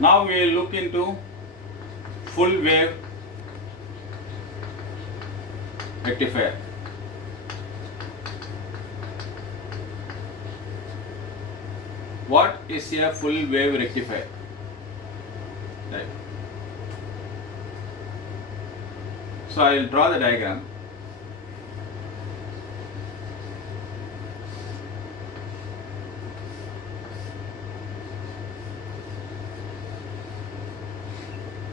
Now we will look into full wave rectifier. What is a full wave rectifier? Right. So I will draw the diagram.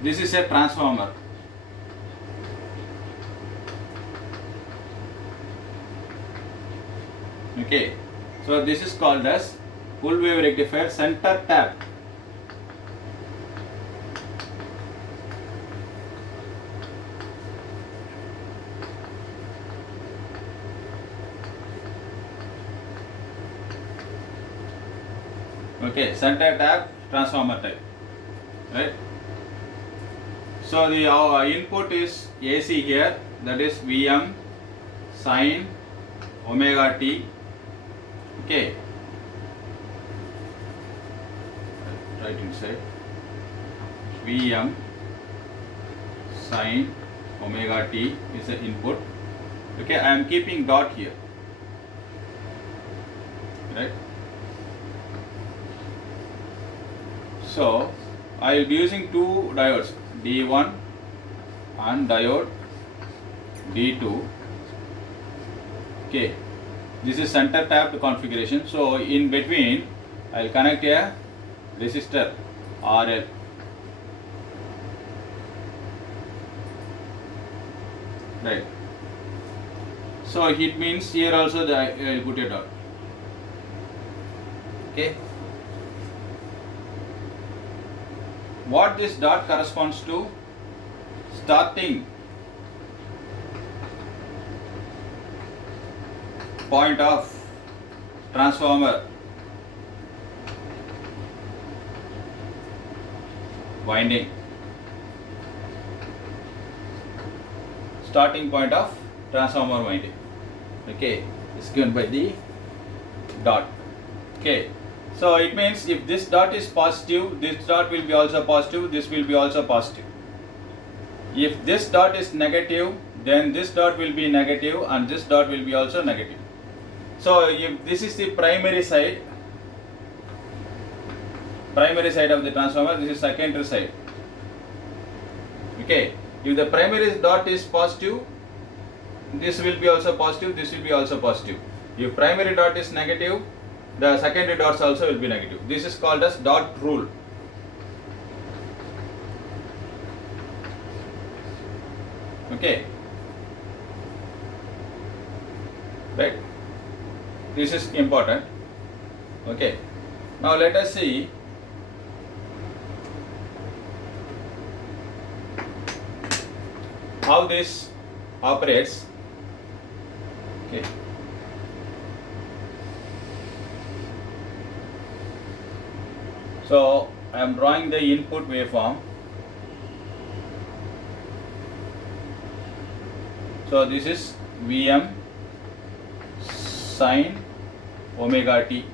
This is a transformer. Okay, so this is called as full wave rectifier center tap. Okay, center tap transformer type, right? So the input is AC here, that is Vm sine omega t. Okay, right inside Vm sine omega t is the input. Okay, I am keeping dot here, right? So I will be using two diodes, D1 and diode D2. Okay, this is center tapped configuration. So in between I will connect a resistor RL. Right. So it means here also I will put a dot. Okay. What this dot corresponds to? Starting point of transformer winding. Starting point of transformer winding. Okay, it's given by the dot. Okay. So it means if this dot is positive, this dot will be also positive, this will be also positive. If this dot is negative, then this dot will be negative and this dot will be also negative. So if this is the primary side of the transformer, this is secondary side. Okay, if the primary dot is positive, this will be also positive, this will be also positive. If primary dot is negative, the secondary dots also will be negative. This is called as dot rule. Okay, right? This is important. Okay, now let us see how this operates. Okay. So I am drawing the input waveform. So this is Vm sine omega t.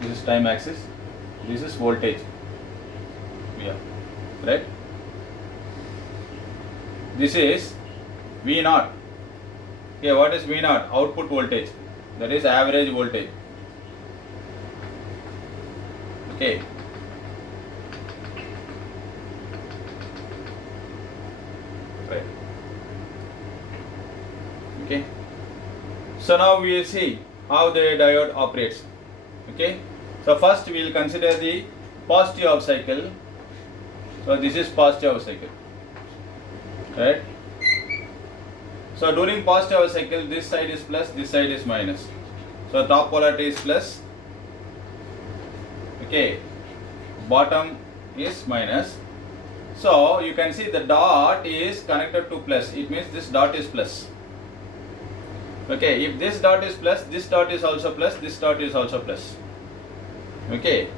This is time axis. This is voltage. Vm, right? This is V naught. Okay, what is V naught? Output voltage. That is average voltage. Okay. Right. Okay. So now we will see how the diode operates. Okay. So first we will consider the positive half cycle. So this is positive half cycle. Right. So during positive half cycle, this side is plus, this side is minus. So top polarity is plus. Okay, bottom is minus. So you can see the dot is connected to plus. It means this dot is plus. Okay, if this dot is plus, this dot is also plus, this dot is also plus. Okay,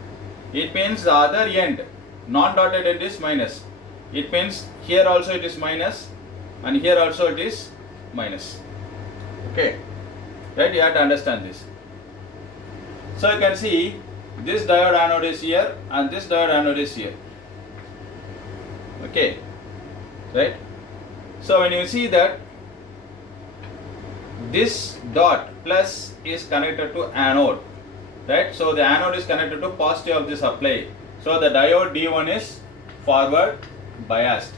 it means the other end, non-dotted end is minus. It means here also it is minus and here also it is minus. Okay, right? You have to understand this. So you can see this diode anode is here and this diode anode is here. Okay, right? So when you see that this dot plus is connected to anode, right? So the anode is connected to positive of the supply. So the diode D1 is forward biased.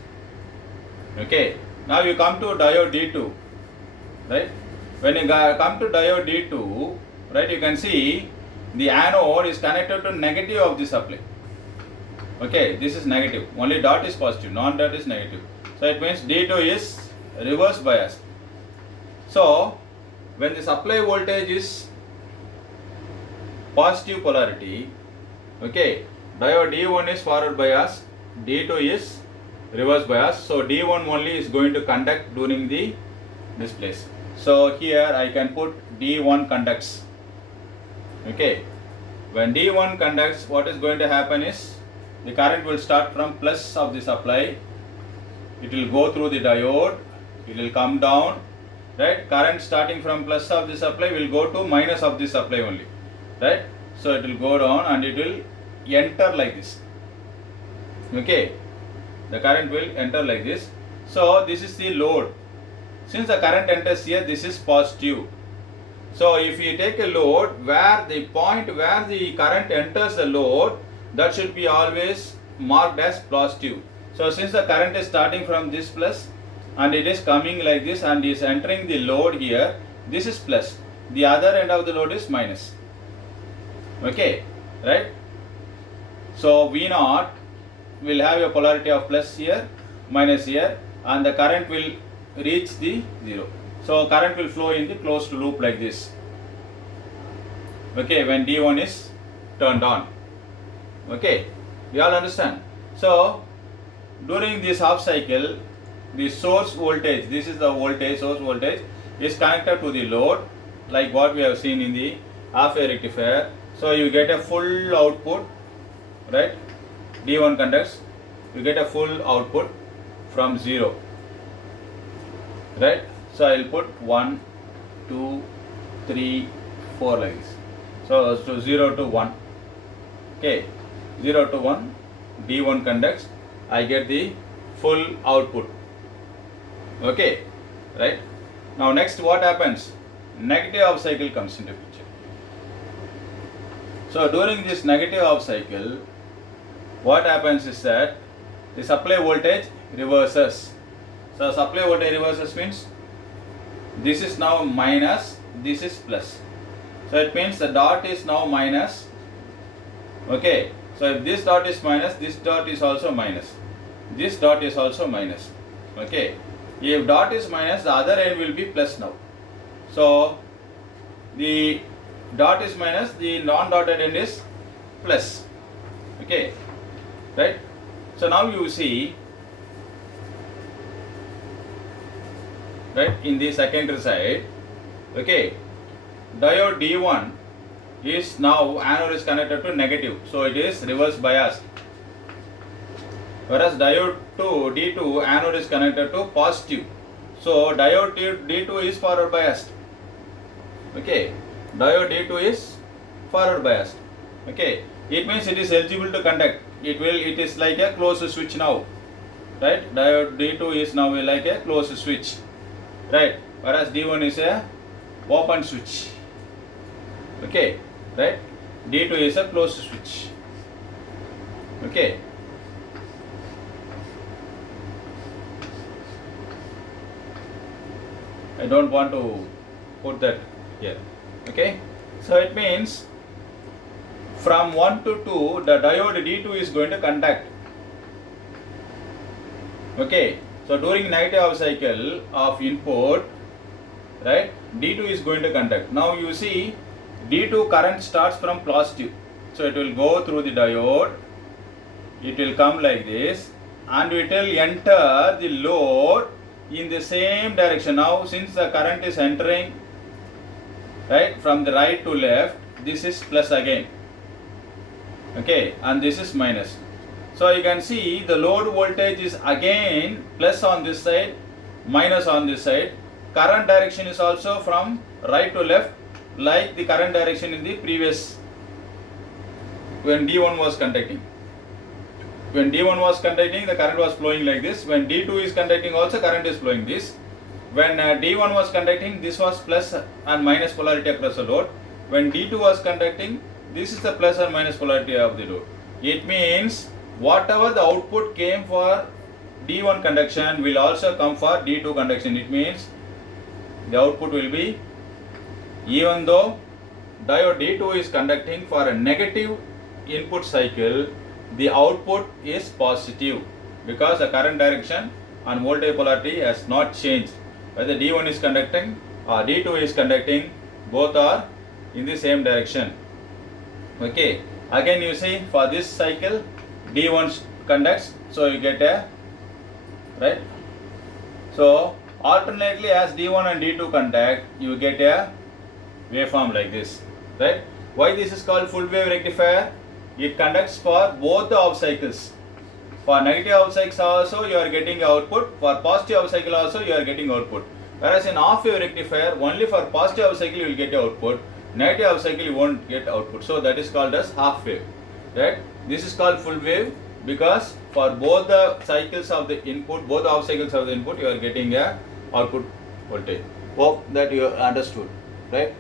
Okay, now you come to diode D2, right? When you come to diode D2, right, you can see the anode is connected to negative of the supply. Okay, this is negative, only dot is positive, non-dot is negative. So it means D2 is reverse biased. So when the supply voltage is positive polarity, okay, diode D1 is forward bias, D2 is reverse bias. So D1 only is going to conduct during this place. So here I can put D1 conducts. Okay, when D1 conducts, what is going to happen is the current will start from plus of the supply. It will go through the diode, it will come down, right? Current starting from plus of the supply will go to minus of the supply only, right? So it will go down and it will enter like this. Okay, the current will enter like this. So this is the load. Since the current enters here, this is positive. So if you take a load where the point where the current enters the load, that should be always marked as positive. So since the current is starting from this plus and it is coming like this and is entering the load here, this is plus. The other end of the load is minus. Okay, right? So V0 will have a polarity of plus here, minus here, and the current will reach the 0. So current will flow in the closed loop like this. Okay, when D1 is turned on. Okay, you all understand? So during this half cycle, the source voltage, this is the voltage, source voltage is connected to the load like what we have seen in the half wave rectifier. So you get a full output, right? D1 conducts, you get a full output from 0, right? So I will put 1, 2, 3, 4 like this. So 0 to 1. Okay, 0 to 1, D1 conducts, I get the full output. Okay, right? Now next what happens? Negative half cycle comes into picture. So during this negative half cycle, what happens is that the supply voltage reverses. So supply voltage reverses means this is now minus, this is plus. So it means the dot is now minus. Okay, so if this dot is minus, this dot is also minus. This dot is also minus. Okay, if dot is minus, the other end will be plus now. So the dot is minus, the non-dotted end is plus. Okay, right? So now you see, right, in the secondary side, okay, diode D1 is now anode is connected to negative, so it is reverse biased. Whereas diode D2 anode is connected to positive, so diode D2 is forward biased. Okay, diode D2 is forward biased. Okay, it means it is eligible to conduct. It is like a closed switch now, right? Diode D2 is now like a closed switch, right? Whereas D1 is a open switch. Okay, right? D2 is a closed switch. Okay. I don't want to put that here. Okay, so it means from 1 to 2, the diode D2 is going to conduct. Okay, so during negative half cycle of input, right, D2 is going to conduct. Now you see D2 current starts from positive, so it will go through the diode, it will come like this and it will enter the load in the same direction. Now since the current is entering, right, from the right to left, this is plus again. Okay, and this is minus. So you can see the load voltage is again plus on this side, minus on this side. Current direction is also from right to left like the current direction in the previous when D1 was conducting. When D1 was conducting, the current was flowing like this. When D2 is conducting also, current is flowing this. When D1 was conducting, this was plus and minus polarity across the load. When D2 was conducting, this is the plus and minus polarity of the load. It means whatever the output came for D1 conduction will also come for D2 conduction. It means the output will be, even though diode D2 is conducting for a negative input cycle, the output is positive because the current direction and voltage polarity has not changed. Whether D1 is conducting or D2 is conducting, both are in the same direction. Okay, again you see for this cycle D1 conducts, so you get a, right? So alternately as D1 and D2 conduct, you get a waveform like this, right? Why this is called full wave rectifier? It conducts for both the off cycles. For negative off cycles also you are getting output, for positive off cycle also you are getting output. Whereas in off wave rectifier, only for positive off cycle you will get output, negative off cycle you won't get output. So that is called as half wave, right? This is called full wave because for both the cycles of the input, both the off cycles of the input, you are getting a output voltage. Hope that you understood, right?